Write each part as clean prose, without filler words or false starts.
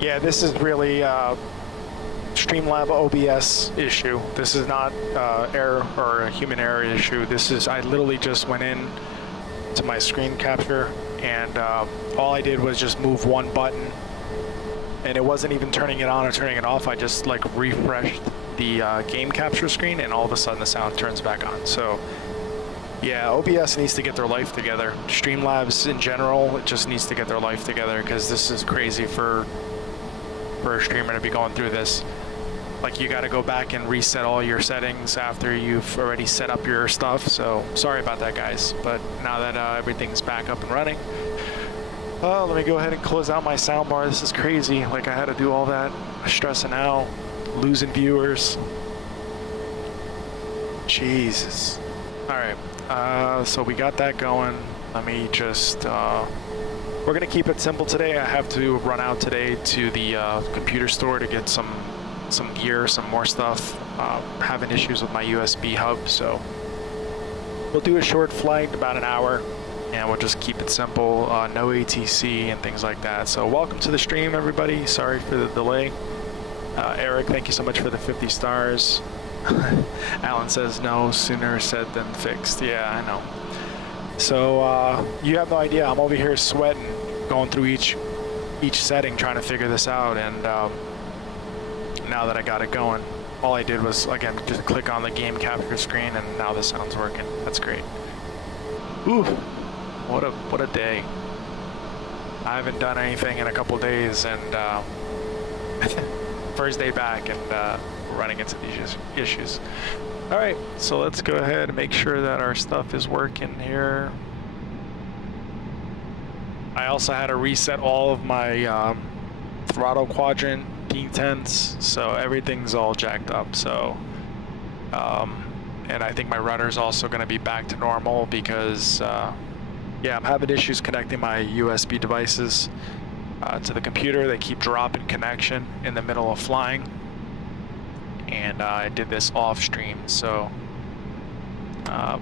Yeah, this is really Streamlab OBS issue. This is not error or a human error issue. This is, I literally just went in to my screen capture and all I did was just move one button and it wasn't even turning it on or turning it off. I just like refreshed the game capture screen and all of a sudden the sound turns back on. So yeah, OBS needs to get their life together. Streamlabs in general, it just needs to get their life together because this is crazy for a streamer to be going through this. Like you got to go back and reset all your settings after you've already set up your stuff. So sorry about that, guys. But now that everything's back up and running, let me go ahead and close out my soundbar. This is crazy. Like I had to do all that, stressing out, losing viewers. Jesus. All right, so we got that going. Let me just, we're gonna keep it simple today. I have to run out today to the computer store to get some gear, some more stuff. Having issues with my USB hub, so we'll do a short flight, about an hour, and we'll just keep it simple. No ATC and things like that. So welcome to the stream, everybody. Sorry for the delay. Eric, thank you so much for the 50 stars. Alan says no, sooner said than fixed. Yeah, I know. So you have no idea. I'm over here sweating, going through each setting, trying to figure this out. And now that I got it going, all I did was again just click on the game capture screen, and now the sound's working. That's great. Ooh, what a day. I haven't done anything in a couple days, and first day back, and running into these issues. All right, so let's go ahead and make sure that our stuff is working here. I also had to reset all of my throttle quadrant detents, so everything's all jacked up. So, and I think my rudder's also going to be back to normal because, yeah, I'm having issues connecting my USB devices to the computer. They keep dropping connection in the middle of flying. And I did this off stream, so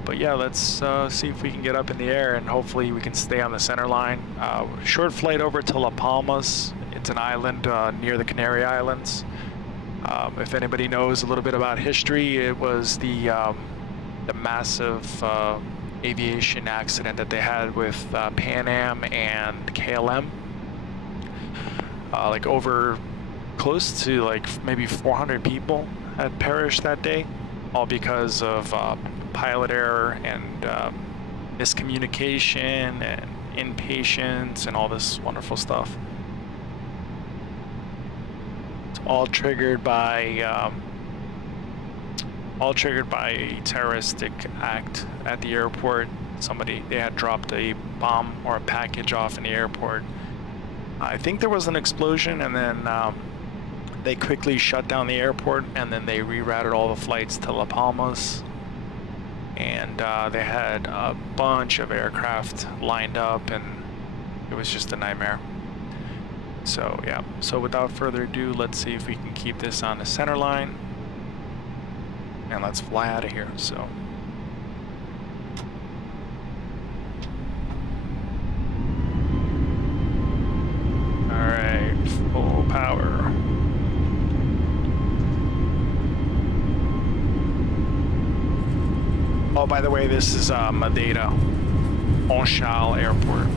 but yeah, let's see if we can get up in the air and hopefully we can stay on the center line. Short flight over to La Palmas. It's an island near the Canary Islands. If anybody knows a little bit about history, it was the massive aviation accident that they had with Pan Am and KLM. Like over close to like maybe 400 people had perished that day, all because of pilot error and miscommunication and impatience and all this wonderful stuff. It's all triggered by a terroristic act at the airport. They had dropped a bomb or a package off in the airport. I think there was an explosion, and then they quickly shut down the airport, and then they rerouted all the flights to La Palmas. And they had a bunch of aircraft lined up, and it was just a nightmare. So yeah, so without further ado, let's see if we can keep this on the center line. And let's fly out of here, so. Alright, full power. Oh, by the way, this is Madeira, Onchal Airport.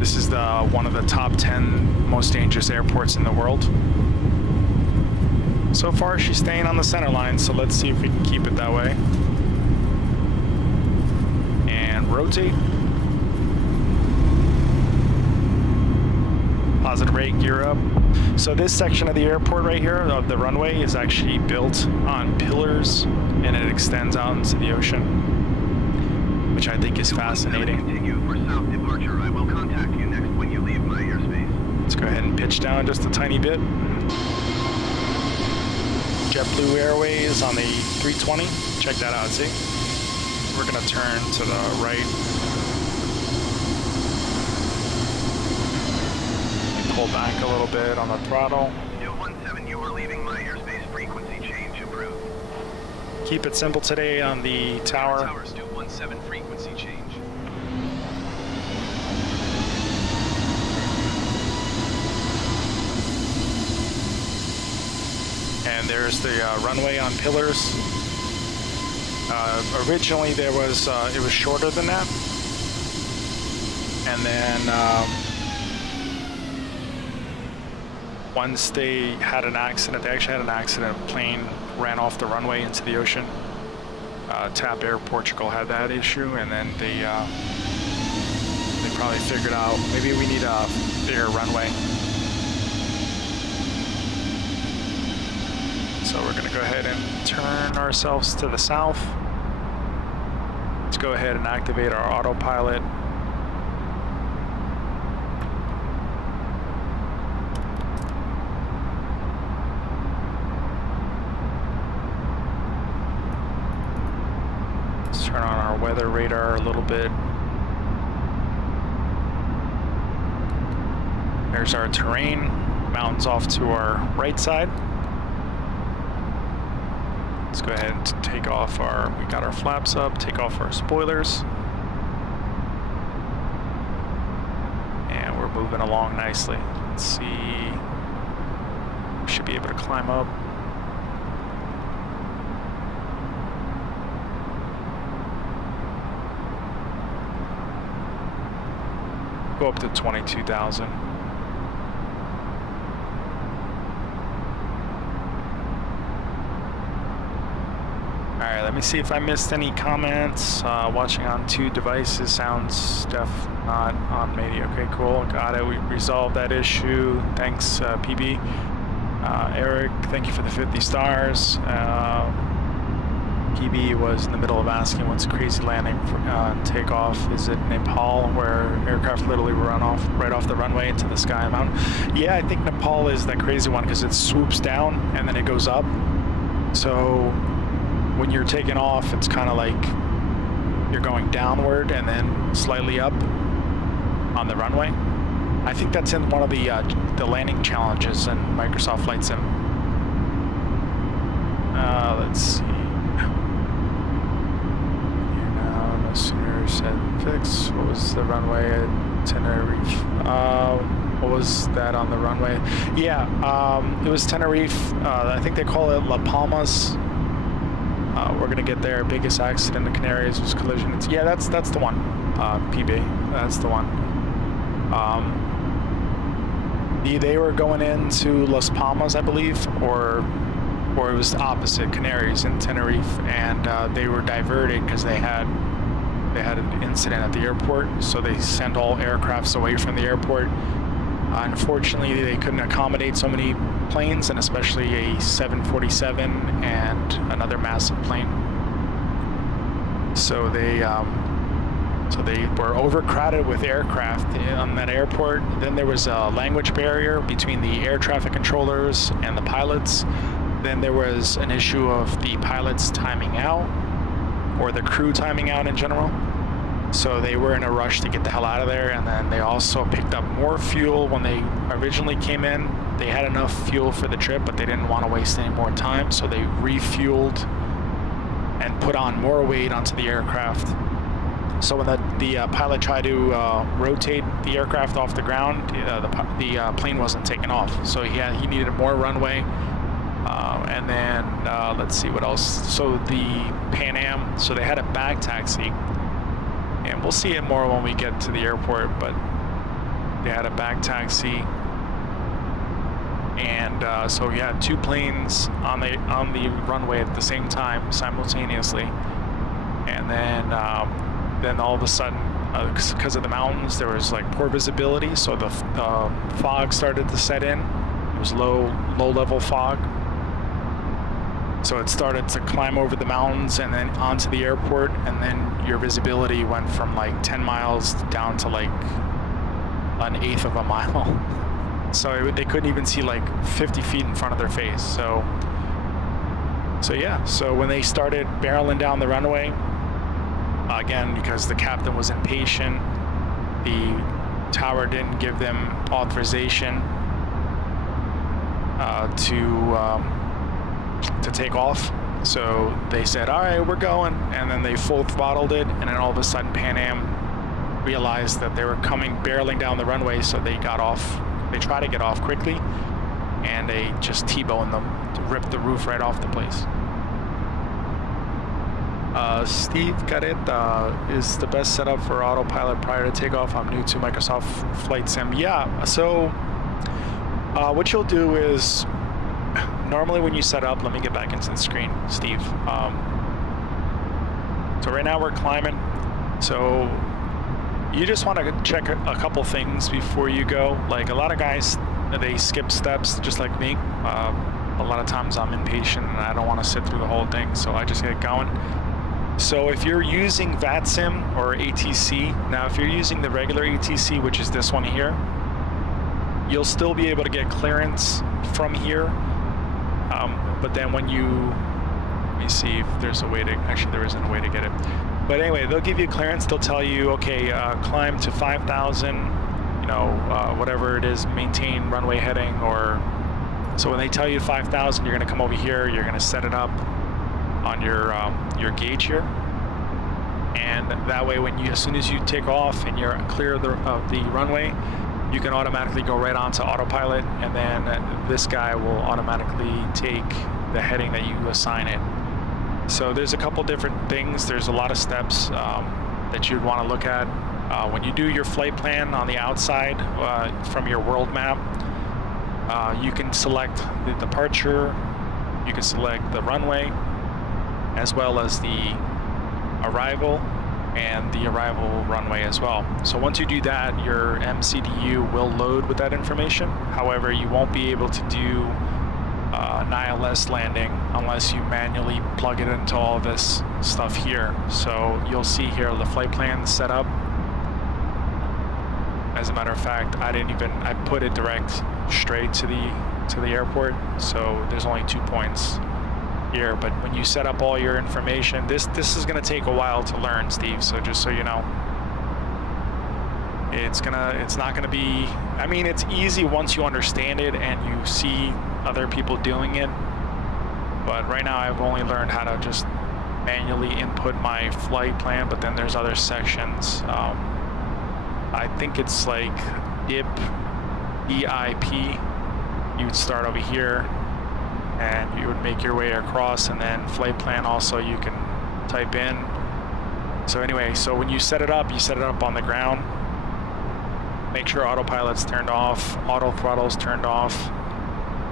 This is one of the top 10 most dangerous airports in the world. So far, she's staying on the center line, so let's see if we can keep it that way. And rotate. Positive rate, gear up. So this section of the airport right here, of the runway, is actually built on pillars, and it extends out into the ocean, which I think is fascinating. Continue for south departure. I will contact you next when you leave my airspace. Let's go ahead and pitch down just a tiny bit. JetBlue Airways on the 320. Check that out, see? We're gonna turn to the right. Pull back a little bit on the throttle. 217, you are leaving my airspace. Frequency change approved. Keep it simple today on the tower. Towers 217, frequency change. And there's the runway on pillars. Originally there was, it was shorter than that. And then once they had an accident, they actually had an accident, a plane ran off the runway into the ocean. TAP Air Portugal had that issue, and then they probably figured out maybe we need a bigger runway. So we're gonna go ahead and turn ourselves to the south. Let's go ahead and activate our autopilot. Let's turn on our weather radar a little bit. There's our terrain, mountains off to our right side. Let's go ahead and take off our, we got our flaps up, take off our spoilers. And we're moving along nicely. Let's see, we should be able to climb up. Go up to 22,000. Alright, let me see if I missed any comments. Watching on 2 devices, sound stuff not on media. Okay, cool, got it. We resolved that issue. Thanks, PB. Eric, thank you for the 50 stars. PB was in the middle of asking what's crazy landing for takeoff. Is it Nepal, where aircraft literally run off right off the runway into the sky mountain? Yeah, I think Nepal is that crazy one because it swoops down and then it goes up. So when you're taking off, it's kind of like you're going downward and then slightly up on the runway. I think that's in one of the landing challenges in Microsoft Flight Sim. Let's see. No sooner said fix. What was the runway at Tenerife? What was that on the runway? Yeah, it was Tenerife. I think they call it La Palmas. We're gonna get there. Biggest accident in the Canaries was collision. Yeah, that's the one. PB, that's the one. They were going into Las Palmas, I believe, or it was the opposite, Canaries and Tenerife, and they were diverted because they had an incident at the airport, so they sent all aircrafts away from the airport. Unfortunately, they couldn't accommodate so many planes, and especially a 747 and another massive plane. So they were overcrowded with aircraft on that airport. Then there was a language barrier between the air traffic controllers and the pilots. Then there was an issue of the pilots timing out, or the crew timing out in general. So they were in a rush to get the hell out of there, and then they also picked up more fuel when they originally came in. They had enough fuel for the trip, but they didn't want to waste any more time, so they refueled and put on more weight onto the aircraft. So when the pilot tried to rotate the aircraft off the ground, the plane wasn't taking off. So he needed more runway. And then let's see what else. So the Pan Am, so they had a bag taxi. And we'll see it more when we get to the airport, but they had a back taxi, and so you had 2 planes on the runway at the same time, simultaneously, and then all of a sudden, because of the mountains, there was like poor visibility, so the fog started to set in. It was low-level fog. So it started to climb over the mountains and then onto the airport, and then your visibility went from like 10 miles down to like 1/8 of a mile. So they couldn't even see like 50 feet in front of their face. So yeah, so when they started barreling down the runway, again, because the captain was impatient, the tower didn't give them authorization to take off. So they said, all right, we're going, and then they full throttled it, and then all of a sudden Pan Am realized that they were coming barreling down the runway, so they got off. They tried to get off quickly, and they just T-bone them to rip the roof right off the place. Steve Garrett is the best setup for autopilot prior to takeoff. I'm new to Microsoft Flight Sim. Yeah, so what you'll do is, normally when you set up, let me get back into the screen, Steve. So right now we're climbing. So you just want to check a couple things before you go. Like a lot of guys, they skip steps just like me. A lot of times I'm impatient and I don't want to sit through the whole thing, so I just get going. So if you're using VATSIM or ATC, now if you're using the regular ATC, which is this one here, you'll still be able to get clearance from here. But then when you, let me see if there's a way to, actually there isn't a way to get it. But anyway, they'll give you clearance. They'll tell you, okay, climb to 5,000, you know, whatever it is, maintain runway heading, or, so when they tell you 5,000, you're gonna come over here, you're gonna set it up on your gauge here, and that way when you, as soon as you take off and you're clear of the runway, you can automatically go right onto autopilot, and then this guy will automatically take the heading that you assign it. So there's a couple different things. There's a lot of steps that you'd want to look at when you do your flight plan on the outside from your world map. You can select the departure, you can select the runway, as well as the arrival and the arrival runway as well. So once you do that, your MCDU will load with that information. However, you won't be able to do an ILS landing unless you manually plug it into all this stuff here. So you'll see here the flight plan set up. As a matter of fact, I put it direct straight to the airport. So there's only 2 points here, but when you set up all your information, this is going to take a while to learn, Steve, so just so you know, it's not going to be, I mean, it's easy once you understand it and you see other people doing it, but right now I've only learned how to just manually input my flight plan, but then there's other sections. I think it's like EIP, you would start over here and you would make your way across, and then flight plan also you can type in. So anyway, so when you set it up on the ground. Make sure autopilot's turned off, auto throttle's turned off,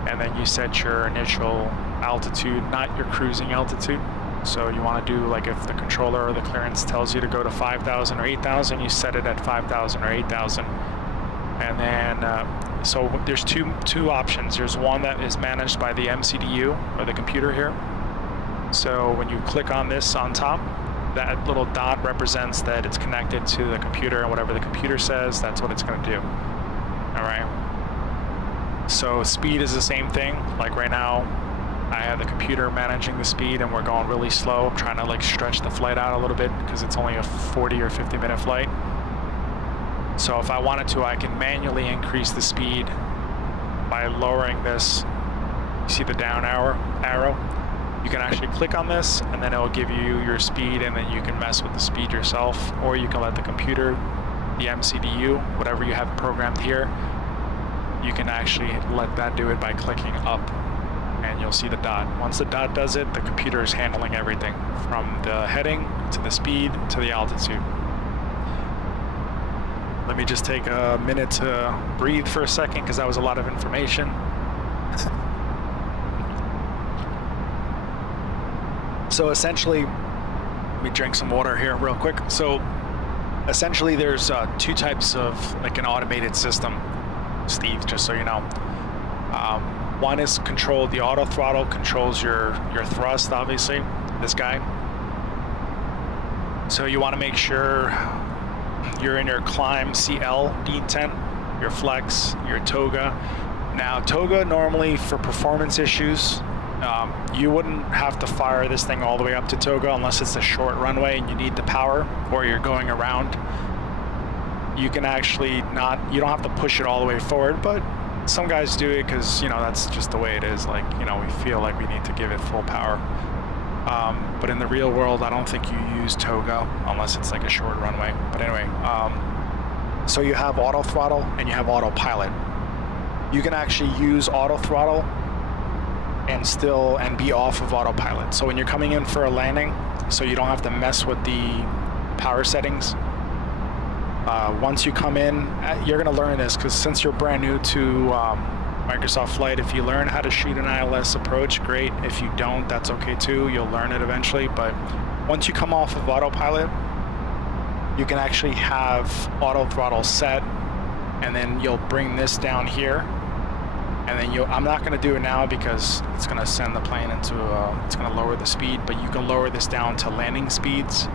and then you set your initial altitude, not your cruising altitude. So you want to do, like, if the controller or the clearance tells you to go to 5,000 or 8,000, you set it at 5,000 or 8,000. And then, so there's two options. There's one that is managed by the MCDU, or the computer here. So when you click on this on top, that little dot represents that it's connected to the computer, and whatever the computer says, that's what it's going to do. All right. So speed is the same thing. Like right now, I have the computer managing the speed, and we're going really slow. I'm trying to like stretch the flight out a little bit because it's only a 40 or 50 minute flight. So if I wanted to, I can manually increase the speed by lowering this. You see the down arrow? You can actually click on this, and then it will give you your speed, and then you can mess with the speed yourself, or you can let the computer, the MCDU, whatever you have programmed here, you can actually let that do it by clicking up, and you'll see the dot. Once the dot does it, the computer is handling everything from the heading to the speed to the altitude. Let me just take a minute to breathe for a second because that was a lot of information. So essentially, let me drink some water here real quick. So essentially there's two types of like an automated system, Steve, just so you know. One is controlled, the auto throttle controls your thrust, obviously, this guy. So you want to make sure you're in your climb CL detent, your flex, your toga. Now toga normally for performance issues, you wouldn't have to fire this thing all the way up to toga unless it's a short runway and you need the power, or you're going around. You can actually you don't have to push it all the way forward, but some guys do it because, you know, that's just the way it is. Like, you know, we feel like we need to give it full power. But in the real world, I don't think you use toga unless it's like a short runway. But anyway, so you have auto throttle and you have autopilot. you can actually use auto throttle and be off of autopilot. So when you're coming in for a landing, so you don't have to mess with the power settings. Once you come in, you're going to learn this, because since you're brand new to Microsoft Flight, if you learn how to shoot an ILS approach, great. If you don't, that's okay too. You'll learn it eventually. But once you come off of autopilot, you can actually have auto throttle set, and then you'll bring this down here. And then I'm not going to do it now because it's going to send the plane into, it's going to lower the speed, but you can lower this down to landing speeds.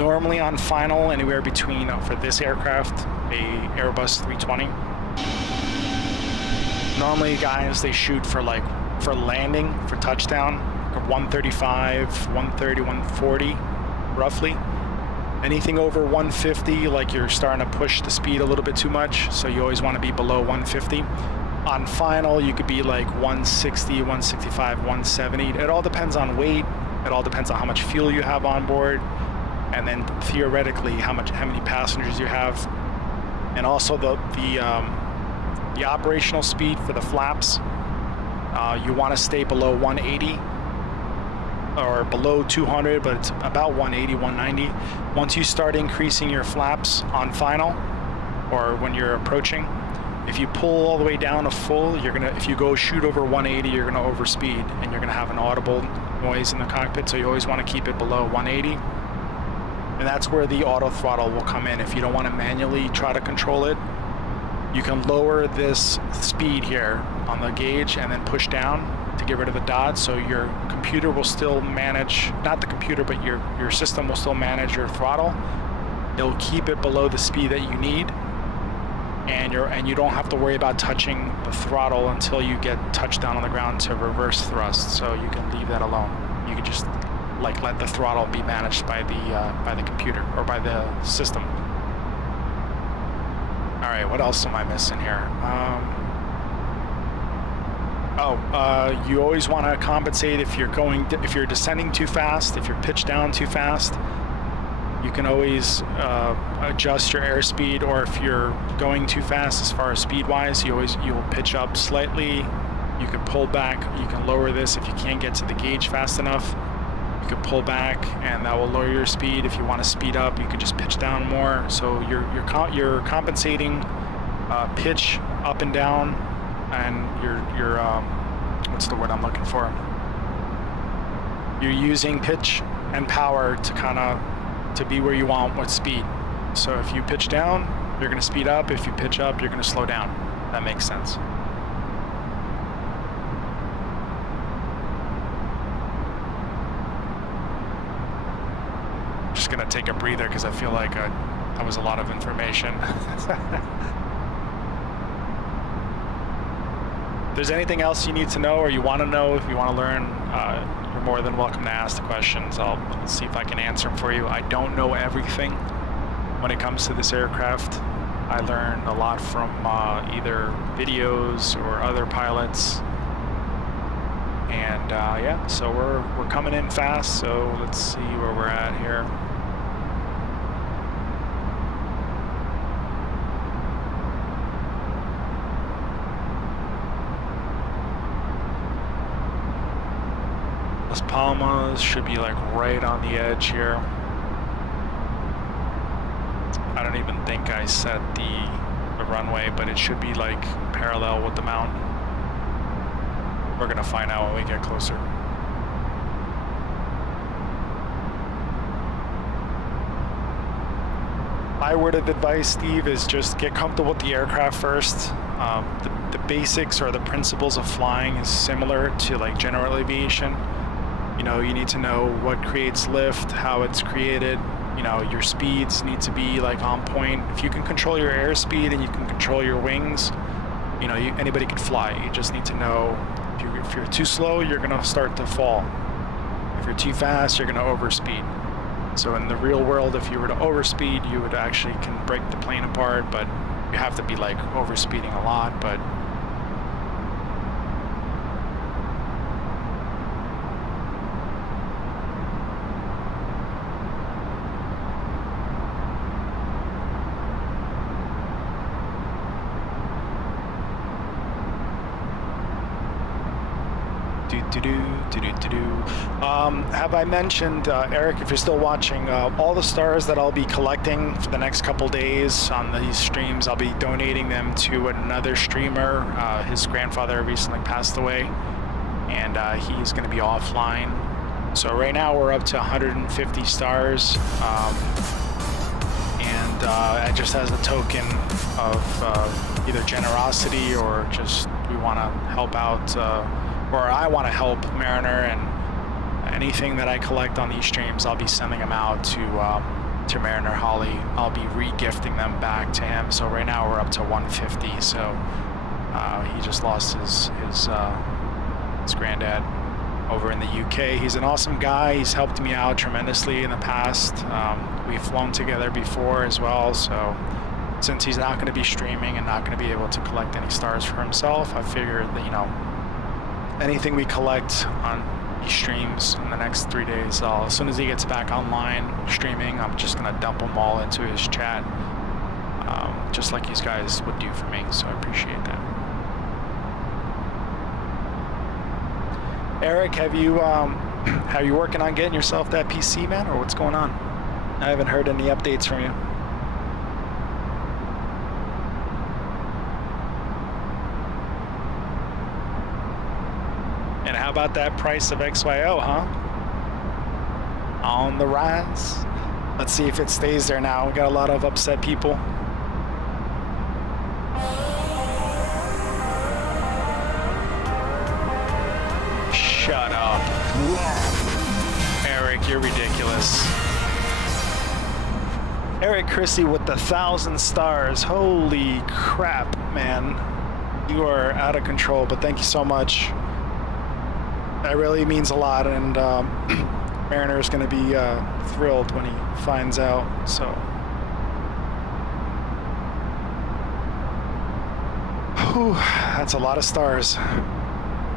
Normally on final, anywhere between, for this aircraft, a Airbus 320. Normally guys, they shoot for landing, for touchdown, 135, 130, 140, roughly. Anything over 150, like you're starting to push the speed a little bit too much, so you always want to be below 150. On final, you could be like 160, 165, 170. It all depends on weight. It all depends on how much fuel you have on board, and then theoretically how many passengers you have, and also the operational speed for the flaps. You want to stay below 180 or below 200, but it's about 180, 190. Once you start increasing your flaps on final or when you're approaching, if you pull all the way down to full, if you go shoot over 180, you're gonna overspeed, and you're gonna have an audible noise in the cockpit. So you always want to keep it below 180, and that's where the auto throttle will come in. If you don't want to manually try to control it, you can lower this speed here on the gauge and then push down to get rid of the dots. So your computer will still manage, not the computer, but your system will still manage your throttle. It'll keep it below the speed that you need. And you don't have to worry about touching the throttle until you get touched down on the ground to reverse thrust. So you can leave that alone. You can just let the throttle be managed by the computer or by the system. All right, what else am I missing here? You always want to compensate if you're descending too fast, if you're pitched down too fast. You can always adjust your airspeed, or if you're going too fast as far as speed-wise, you'll pitch up slightly. You can pull back. You can lower this if you can't get to the gauge fast enough. You can pull back, and that will lower your speed. If you want to speed up, you can just pitch down more. So you're compensating pitch up and down, and you're what's the word I'm looking for? You're using pitch and power to be where you want with speed. So if you pitch down, you're going to speed up. If you pitch up, you're going to slow down. That makes sense. Just going to take a breather because I feel like that was a lot of information. If there's anything else you need to know or you want to know, if you want to learn, you're more than welcome to ask the questions. I'll see if I can answer them for you. I don't know everything when it comes to this aircraft. I learn a lot from either videos or other pilots. And yeah, so we're coming in fast, so let's see where we're at here. Las Palmas should be like right on the edge here. I don't even think I set the runway, but it should be like parallel with the mountain. We're gonna find out when we get closer. My word of advice, Steve, is just get comfortable with the aircraft first. The basics or the principles of flying is similar to like general aviation. You know, you need to know what creates lift, how it's created. You know, your speeds need to be like on point. If you can control your airspeed and you can control your wings, you know, anybody can fly. You just need to know if you're too slow, you're gonna start to fall. If you're too fast, you're gonna overspeed. So in the real world, if you were to overspeed, you would actually can break the plane apart, but you have to be like overspeeding a lot. But Have I mentioned, Eric, if you're still watching, all the stars that I'll be collecting for the next couple days on these streams, I'll be donating them to another streamer. His grandfather recently passed away, and he's going to be offline. So right now we're up to 150 stars, and just as a token of either generosity or just we want to help out, or I want to help Mariner, and anything that I collect on these streams, I'll be sending them out to Mariner Hally. I'll be re-gifting them back to him. So right now we're up to 150. So he just lost his granddad over in the UK. He's an awesome guy. He's helped me out tremendously in the past. We've flown together before as well. So since he's not going to be streaming and not going to be able to collect any stars for himself, I figured that, anything we collect on these streams in the next 3 days, as soon as he gets back online streaming, I'm just going to dump them all into his chat, just like these guys would do for me. So I appreciate that. Eric, have you working on getting yourself that PC, man, or what's going on? I haven't heard any updates from you. And how about that price of XYO, huh? On the rise. Let's see if it stays there now. We got a lot of upset people. Shut up. Eric, you're ridiculous. Eric Chrissy with the 1,000 stars. Holy crap, man. You are out of control, but thank you so much. That really means a lot, and Mariner is going to be thrilled when he finds out. So, whew, that's a lot of stars.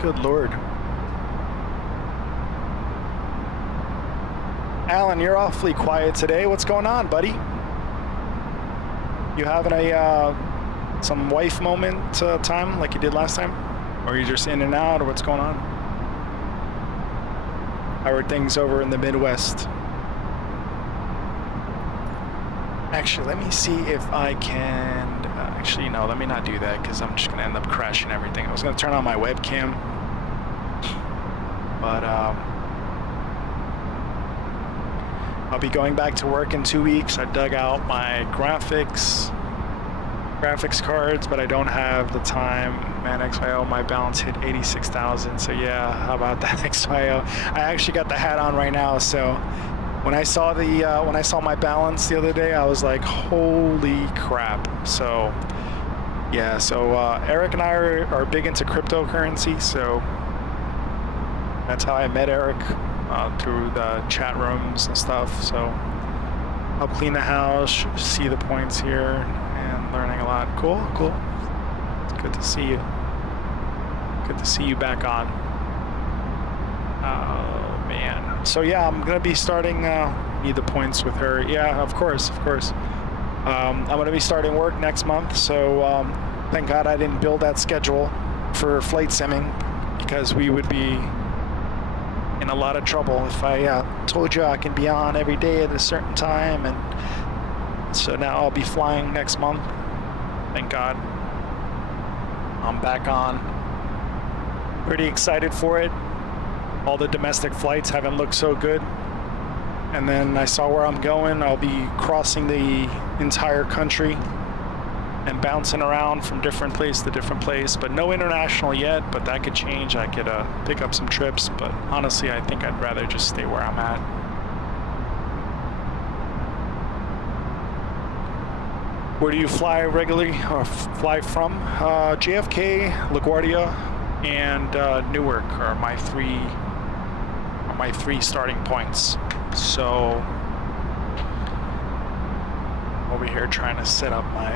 Good Lord. Alan, you're awfully quiet today. What's going on, buddy? You having some wife moment time like you did last time? Or are you just in and out, or what's going on? How are things over in the Midwest? Actually, let me see if I can... actually, no, let me not do that, because I'm just going to end up crashing everything. I was going to turn on my webcam, but I'll be going back to work in 2 weeks. I dug out my graphics cards, but I don't have the time. Man, XYO, my balance hit 86,000. So yeah, how about that, XYO? I actually got the hat on right now. So when I saw my balance the other day, I was like, holy crap. So yeah, so Eric and I are big into cryptocurrency. So that's how I met Eric, through the chat rooms and stuff. So help clean the house, see the points here, and learning a lot. Cool. It's good to see you. Good to see you back on. Oh man. So yeah, I'm gonna be starting. Need the points with her. Yeah, of course. I'm gonna be starting work next month. So thank God I didn't build that schedule for flight simming, because we would be in a lot of trouble if I told you I can be on every day at a certain time. And so now I'll be flying next month. Thank God I'm back on. Pretty excited for it. All the domestic flights haven't looked so good. And then I saw where I'm going. I'll be crossing the entire country and bouncing around from different place to different place, but no international yet, but that could change. I could pick up some trips, but honestly, I think I'd rather just stay where I'm at. Where do you fly regularly, or fly from? JFK, LaGuardia, and Newark are my three starting points. So over here trying to set up my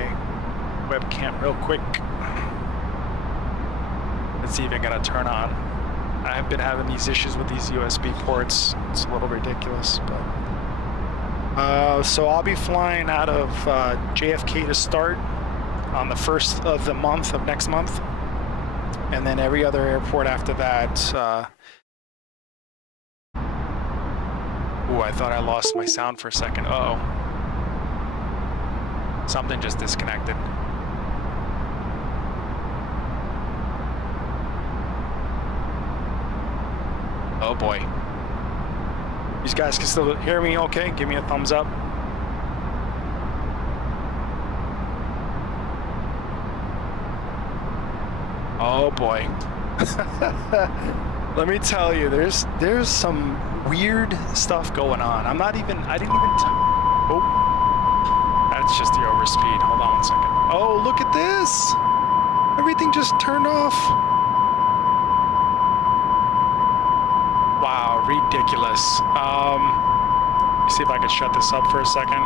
webcam real quick. It's even gonna turn on. I have been having these issues with these USB ports. It's a little ridiculous, but so I'll be flying out of JFK to start on the 1st of the month of next month, And then every other airport after that. Ooh, I thought I lost my sound for a second. Uh-oh. Something just disconnected. Oh boy. These guys can still hear me okay? Give me a thumbs up. Oh boy. Let me tell you, there's some weird stuff going on. I didn't even oh. That's just the overspeed. Hold on one second. Oh, look at this. Everything just turned off. Wow, ridiculous. Let me see if I can shut this up for a second.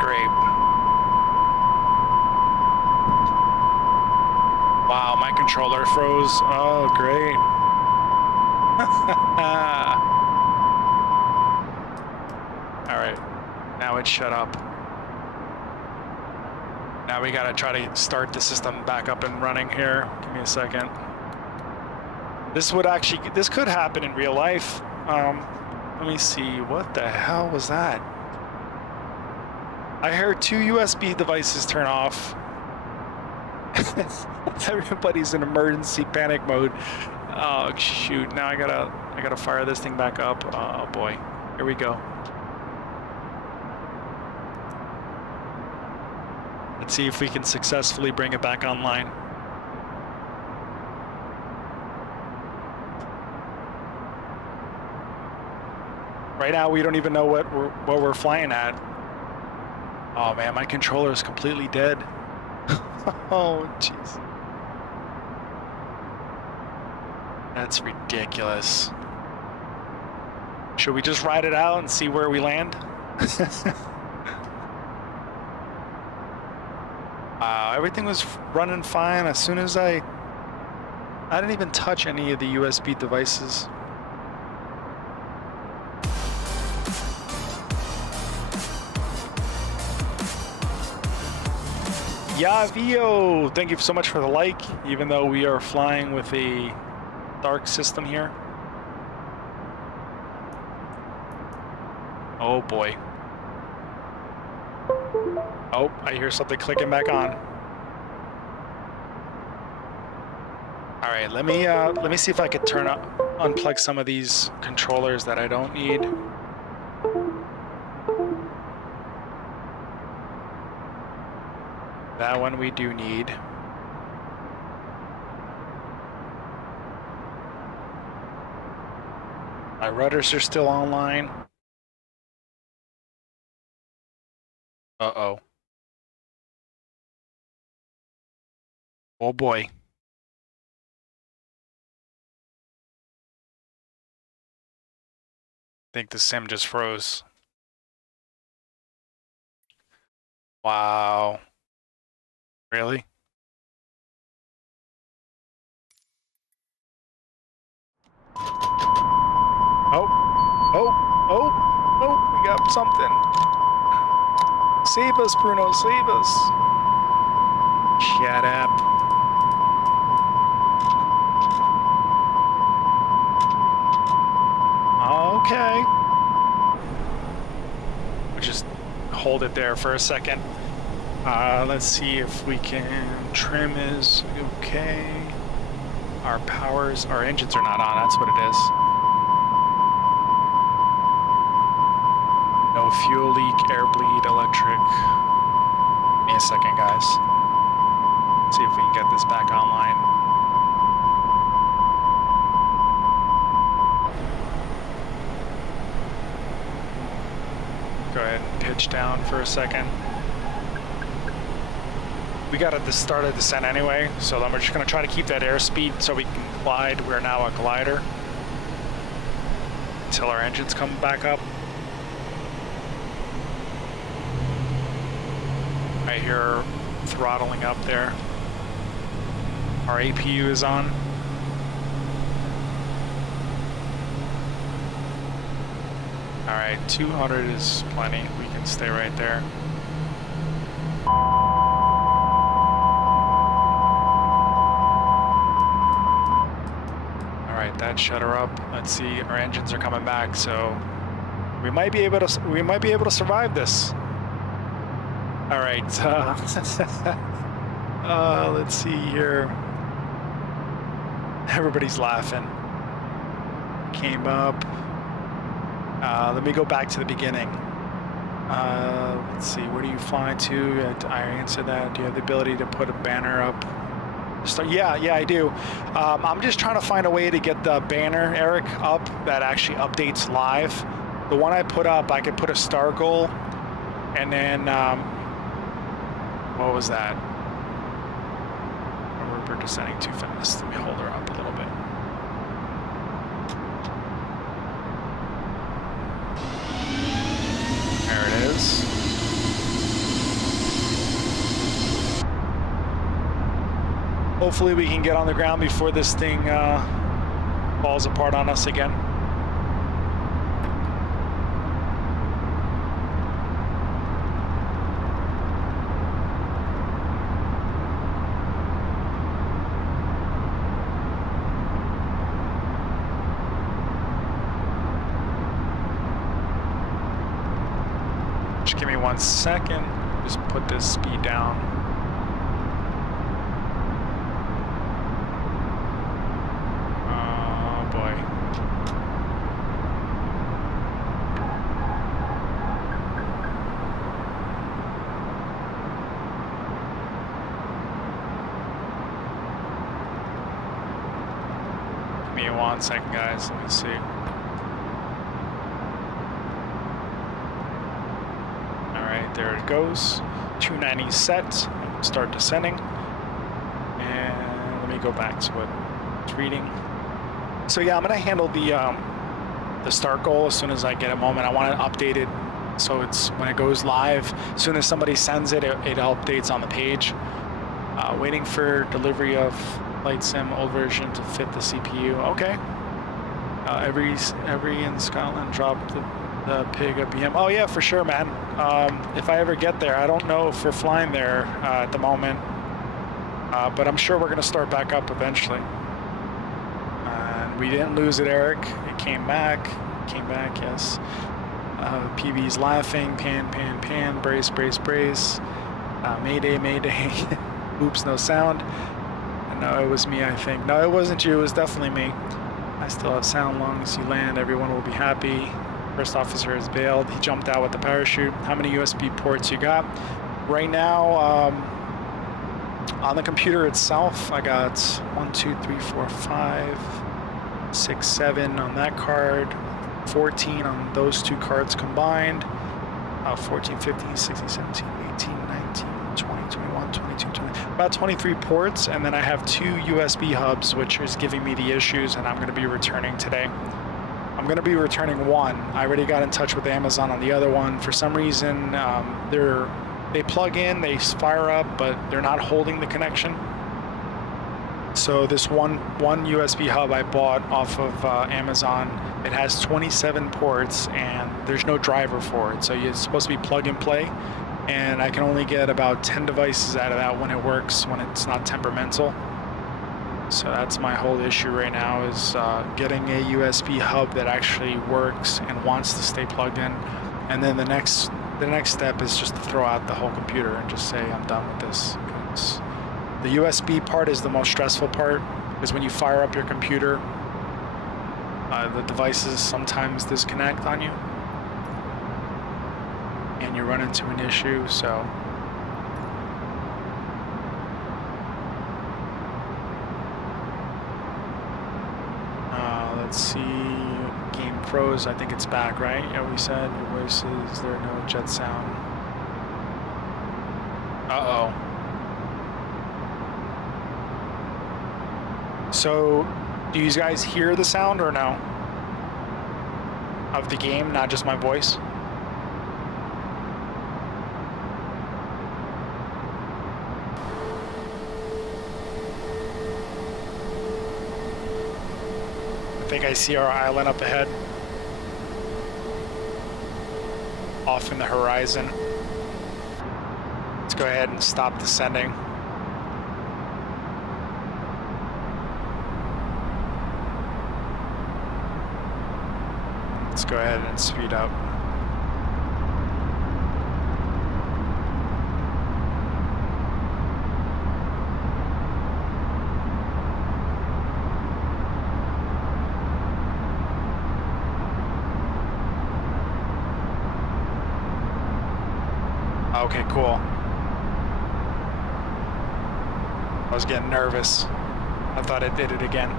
Great. Wow, my controller froze. Oh, great. All right, now it's shut up. Now we gotta try to start the system back up and running here. Give me a second. This could happen in real life. Let me see, what the hell was that? I heard 2 USB devices turn off. Everybody's in emergency panic mode. Oh shoot, now I gotta fire this thing back up. Oh boy, here we go. Let's see if we can successfully bring it back online. Right now, we don't even know what we're flying at. Oh man, my controller is completely dead. Oh jeez, that's ridiculous. Should we just ride it out and see where we land? Everything was running fine as soon as I didn't even touch any of the USB devices. Yeah, Vio, thank you so much for the like, even though we are flying with a dark system here. Oh boy. Oh, I hear something clicking back on. All right, let me see if I could unplug some of these controllers that I don't need. That one we do need. My rudders are still online. Uh-oh. Oh boy. I think the sim just froze. Wow. Really? Oh, we got something. Save us, Bruno, save us. Shut up. Okay. We'll just hold it there for a second. Let's see if we can. Trim is okay. Our engines are not on, that's what it is. No fuel leak, air bleed, electric. Give me a second, guys. See if we can get this back online. Go ahead and pitch down for a second. We got to start a descent anyway, so then we're just going to try to keep that airspeed so we can glide. We're now a glider until our engines come back up. I hear throttling up there. Our APU is on. All right, 200 is plenty. We can stay right there. right, that shut her up. Let's see, our engines are coming back, so we might be able to survive this. All right, let's see here. Everybody's laughing. Came up. Let me go back to the beginning. Let's see, where do you fly to? I answered that. Do you have the ability to put a banner up? So, yeah, I do. I'm just trying to find a way to get the banner, Eric, up that actually updates live. The one I put up, I could put a star goal, and then, what was that? We're descending too fast. Let me hold her up a little bit. There it is. Hopefully we can get on the ground before this thing falls apart on us again. Just give me 1 second. Just put this speed down. Give me 1 second, guys. Let me see. There it goes. 290 set. Start descending. And let me go back to what it's reading. So yeah, I'm gonna handle the start goal as soon as I get a moment. I want it updated so it's when it goes live. As soon as somebody sends it, it updates on the page. Waiting for delivery of Flight Sim old version to fit the CPU. Okay. Every in Scotland dropped the pig at BM. Oh yeah, for sure, man. If I ever get there, I don't know if we're flying there at the moment, but I'm sure we're gonna start back up eventually. And we didn't lose it, Eric. It came back, yes. PB's laughing, pan, brace. Mayday. Oops, no sound. No, it was me, I think. No, it wasn't you, it was definitely me. I still have sound. Long as you land, everyone will be happy. First officer has bailed. He jumped out with the parachute. How many USB ports you got? Right now, on the computer itself, I got 1, 2, 3, 4, 5, 6, 7 on that card, 14 on those two cards combined, 14, 15, 16, 17, 18, 19, 20, 21, 22, 20, about 23 ports, and then I have 2 USB hubs, which is giving me the issues, and I'm going to be returning today. I'm going to be returning one. I already got in touch with Amazon on the other one. For some reason, they plug in, they fire up, but they're not holding the connection. So this one USB hub I bought off of Amazon, it has 27 ports, and there's no driver for it. So it's supposed to be plug and play, and I can only get about 10 devices out of that when it works, when it's not temperamental. So that's my whole issue right now, is getting a USB hub that actually works and wants to stay plugged in. And then the next step is just to throw out the whole computer and just say I'm done with this. The USB part is the most stressful part, because when you fire up your computer, the devices sometimes disconnect on you, and you run into an issue. So let's see, game froze. I think it's back, right? Yeah, we said your voice is there, no jet sound. Uh-oh. So, do you guys hear the sound or no? Of the game, not just my voice? I think I see our island up ahead, off in the horizon. Let's go ahead and stop descending. Let's go ahead and speed up. Okay, cool. I was getting nervous. I thought it did it again.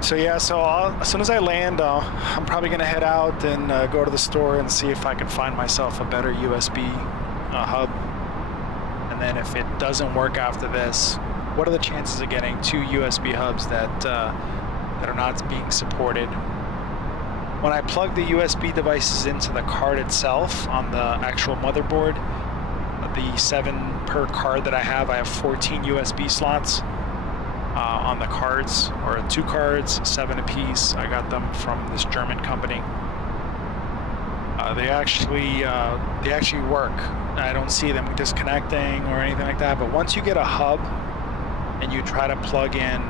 So yeah, so as soon as I land, I'm probably gonna head out and go to the store and see if I can find myself a better USB hub. And then if it doesn't work after this, what are the chances of getting 2 USB hubs that are not being supported? When I plug the USB devices into the card itself on the actual motherboard, the 7 per card that I have 14 USB slots on the cards, or 2 cards, 7 apiece. I got them from this German company. They actually work. I don't see them disconnecting or anything like that. But once you get a hub and you try to plug in,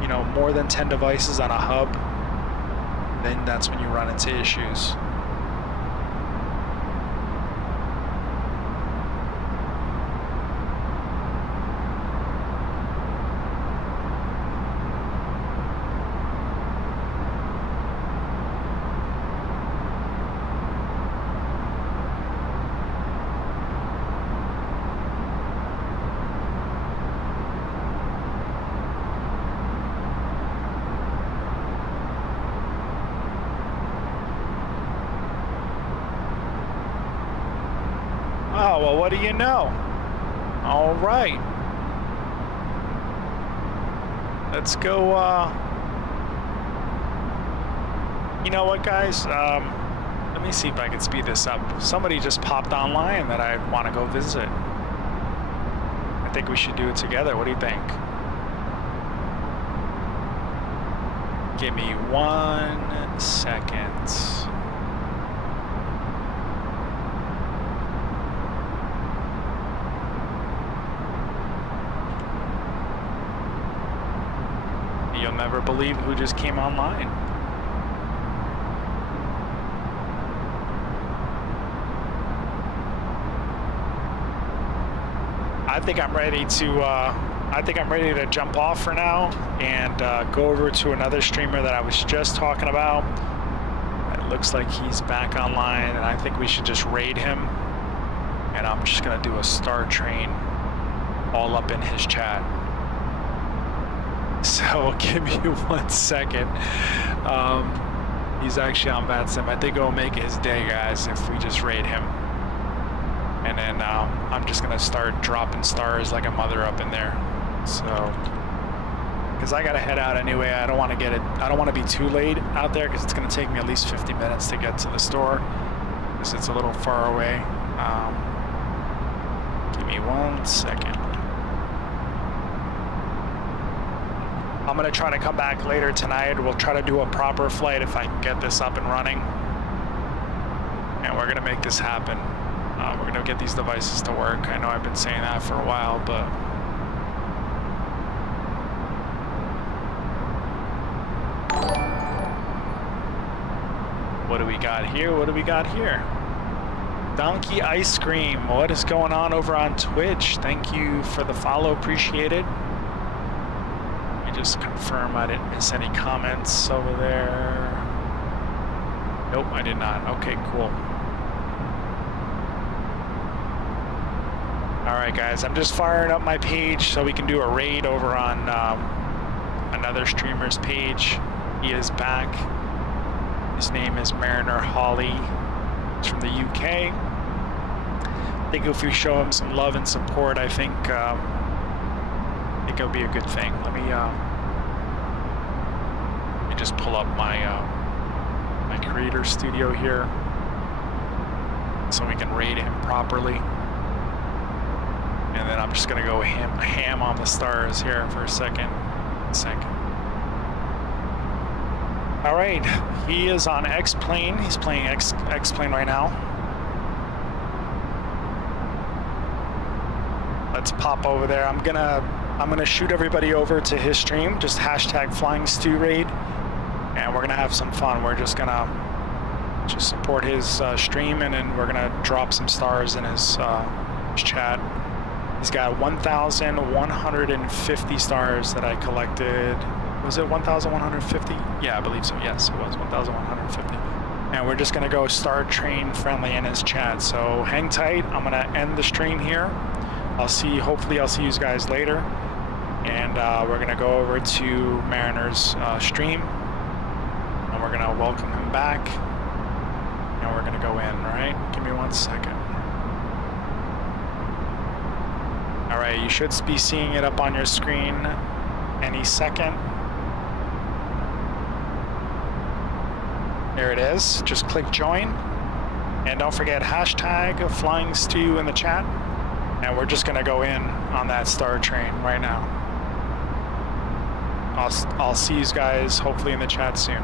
you know, more than 10 devices on a hub, then that's when you run into issues. Oh, well, what do you know? All right. Let's go, you know what, guys? Let me see if I can speed this up. Somebody just popped online that I want to go visit. I think we should do it together. What do you think? Give me 1 second. You'll never believe who just came online. I think I'm ready to jump off for now and go over to another streamer that I was just talking about. It looks like he's back online, and I think we should just raid him. And I'm just gonna do a star train all up in his chat. So give me 1 second. He's actually on VATSIM. I think it'll make his day, guys, if we just raid him. And then I'm just gonna start dropping stars like a mother up in there. So, because I gotta head out anyway. I don't want to be too late out there because it's gonna take me at least 50 minutes to get to the store because it's a little far away. Give me 1 second. I'm gonna try to come back later tonight. We'll try to do a proper flight if I can get this up and running. And we're gonna make this happen. We're gonna get these devices to work. I know I've been saying that for a while, but what do we got here? What do we got here? Donkey Ice Cream. What is going on over on Twitch? Thank you for the follow. Appreciate it. Just confirm I didn't miss any comments over there. Nope, I did not. Okay, cool. All right, guys, I'm just firing up my page so we can do a raid over on another streamer's page. He is back. His name is Mariner Hally. He's from the UK. I think if we show him some love and support, I think it'll be a good thing. Let me just pull up my my creator studio here so we can raid him properly. And then I'm just gonna go ham on the stars here for a second. All right, he is on X-Plane. He's playing X-Plane right now. Let's pop over there. I'm gonna shoot everybody over to his stream. Just hashtag Flying Stew Raid, and we're gonna have some fun. We're just gonna support his stream, and then we're gonna drop some stars in his chat. He's got 1,150 stars that I collected. Was it 1,150? Yeah, I believe so. Yes, it was 1,150. And we're just gonna go star train friendly in his chat. So hang tight. I'm gonna end the stream here. Hopefully I'll see you guys later. And we're gonna go over to Mariner's stream, and we're gonna welcome him back. And we're gonna go in, all right? Give me 1 second. All right, you should be seeing it up on your screen any second. There it is. Just click join. And don't forget hashtag FlyingStew in the chat. And we're just gonna go in on that star train right now. I'll see you guys hopefully in the chat soon.